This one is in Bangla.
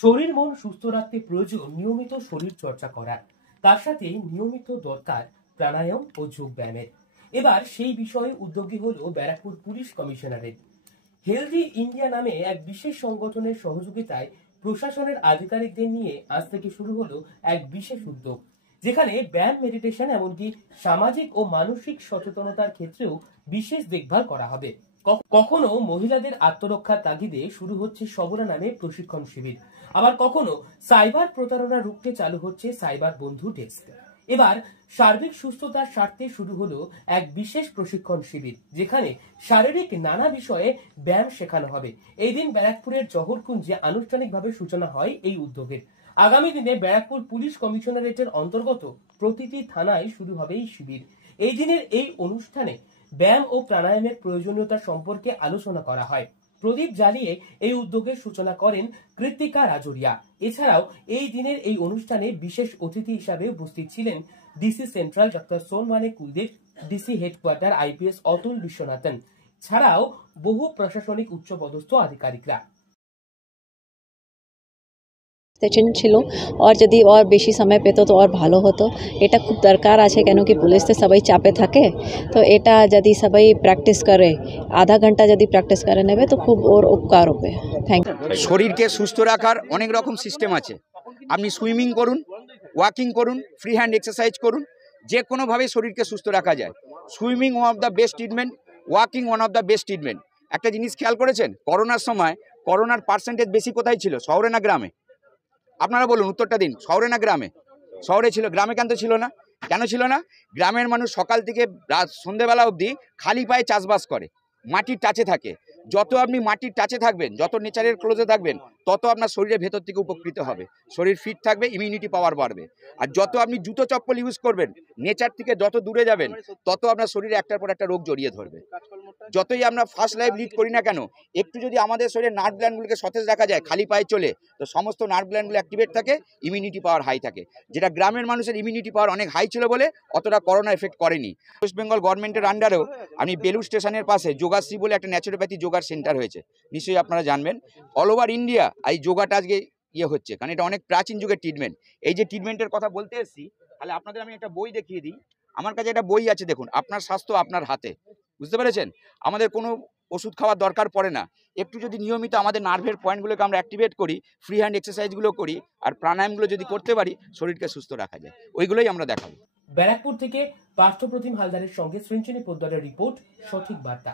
শরীর মন সুস্থ রাখতে প্রয়োজন নিয়মিত শরীর চর্চা করার, তার সাথে নিয়মিত দরকার প্রাণায়াম ও যোগ ব্যায়ামের। এবার সেই বিষয়ে উদ্যোগী হলো Barrackpore police commissionerate. Healthy India নামে এক বিশেষ সংগঠনের সহযোগিতায় প্রশাসনের আধিকারিকদের নিয়ে আজ থেকে শুরু হলো এক বিশেষ উদ্যোগ, যেখানে ব্যায়াম, মেডিটেশন এমনকি সামাজিক ও মানসিক সচেতনতার ক্ষেত্রেও বিশেষ দেখভাল করা হবে। কখনো মহিলাদের আত্মরক্ষার তাগিদে শুরু হচ্ছে সবরা নামে প্রশিক্ষণ শিবির, আবার কখনো সাইবার প্রতারণা রুখতে চালু হচ্ছে সাইবার বন্ধু ডেস্ক। এবার সার্বিক সুস্থতার স্বার্থে শুরু হলো এক বিশেষ প্রশিক্ষণ শিবির, যেখানে শারীরিক নানা বিষয়ে ব্যায়াম শেখানো হবে। এই দিন ব্যারাকপুরের জহরকুঞ্জে আনুষ্ঠানিকভাবে সূচনা হয় এই উদ্যোগের। আগামী দিনে ব্যারাকপুর পুলিশ কমিশনারেটের অন্তর্গত প্রতিটি থানায় শুরু হবে এই শিবির। এই দিনের এই অনুষ্ঠানে ব্যায়াম ও প্রাণায়ামের প্রয়োজনীয়তা সম্পর্কে আলোচনা করা হয়। প্রদীপ জ্বালিয়ে এই উদ্যোগের সূচনা করেন কৃত্তিকা রাজুরিয়া। এছাড়াও এই দিনের এই অনুষ্ঠানে বিশেষ অতিথি হিসাবে উপস্থিত ছিলেন DC central doctor Sonmane Kuldev, DC headquarter IPS Atul Viswanathan, ছাড়াও বহু প্রশাসনিক উচ্চপদস্থ আধিকারিকরা। ছিল আর যদি আর বেশি সময় পেত তো আর ভালো হতো। এটা খুব দরকার আছে, কেন কি পুলিশে সবাই চাপে থাকে, তো এটা যদি সবাই প্র্যাকটিস করে, আধা ঘন্টা যদি প্র্যাকটিস করে নেবে তো খুব ওর উপকার হবে। Thank you. শরীরকে সুস্থ রাখার অনেক রকম সিস্টেম আছে। আপনি সুইমিং করুন, ওয়াকিং করুন, ফ্রি হ্যান্ড এক্সারসাইজ করুন, যে কোনোভাবে শরীরকে সুস্থ রাখা যায়। Swimming one of the best treatment, walking one of the best treatment. একটা জিনিস খেয়াল করেছেন, করোনার সময় করোনার পার্সেন্টেজ বেশি কোথায় ছিল, শহরে না গ্রামে? আপনারা বলুন, উত্তরটা দিন। শহরে না গ্রামে? শহরে ছিল। গ্রামে কেন ছিল না? কেন ছিল না? গ্রামের মানুষ সকাল থেকে রাত সন্ধ্যেবেলা অবধি খালি পায়ে চাষবাস করে, মাটির টাচে থাকে। যত আপনি মাটির টাচে থাকবেন, যত নেচারের ক্লোজে থাকবেন, তত আপনার শরীরের ভেতর থেকে উপকৃত হবে, শরীর ফিট থাকবে, ইমিউনিটি পাওয়ার বাড়বে। আর যত আপনি জুতো চপ্পল ইউজ করবেন, নেচার থেকে যত দূরে যাবেন, তত আপনার শরীরে একটার পর একটা রোগ জড়িয়ে ধরবে। যতই আমরা ফার্স্ট লাইফ লিড করি না কেন, একটু যদি আমাদের শরীরে নার্ভ গ্ল্যান্ডগুলোকে সতেজ রাখা যায়, খালি পায়ে চলে, তো সমস্ত নার্ভ গ্ল্যান্ডগুলো অ্যাক্টিভেট থাকে, ইমিউনিটি পাওয়ার হাই থাকে। যেটা গ্রামের মানুষের ইমিউনিটি পাওয়ার অনেক হাই ছিল বলে অতটা করোনা এফেক্ট করেনি। ওয়েস্ট বেঙ্গল গভর্নমেন্টের আন্ডারেও আপনি বেলুর স্টেশনের পাশে যোগাশ্রী বলে একটা ন্যাচুরোপ্যাথি যোগার সেন্টার হয়েছে, নিশ্চয়ই আপনারা জানবেন। অল ওভার ইন্ডিয়া এই যোগাটা আজকে হচ্ছে, কারণ এটা অনেক প্রাচীন যুগের ট্রিটমেন্ট। এই যে ট্রিটমেন্টের কথা বলতে এসেছি, তাহলে আপনাদের আমি একটা বই দেখিয়ে দিই। আমার কাছে একটা বই আছে, দেখুন, আপনার স্বাস্থ্য আপনার হাতে। বুঝতে পেরেছেন? আমাদের কোনো ওষুধ খাওয়ার দরকার পড়ে না। একটু যদি নিয়মিত আমাদের নার্ভের পয়েন্টগুলোকে আমরা অ্যাক্টিভেট করি, ফ্রি হ্যান্ড এক্সারসাইজগুলো করি, আর প্রাণায়ামগুলো যদি করতে পারি, শরীরকে সুস্থ রাখা যায়। ওইগুলোই আমরা দেখাবো। ব্যারাকপুর থেকে পার্থপ্রতিম হালদারের সঙ্গে সৃঞ্জনী পোদ্দারের রিপোর্ট, সঠিক বার্তা।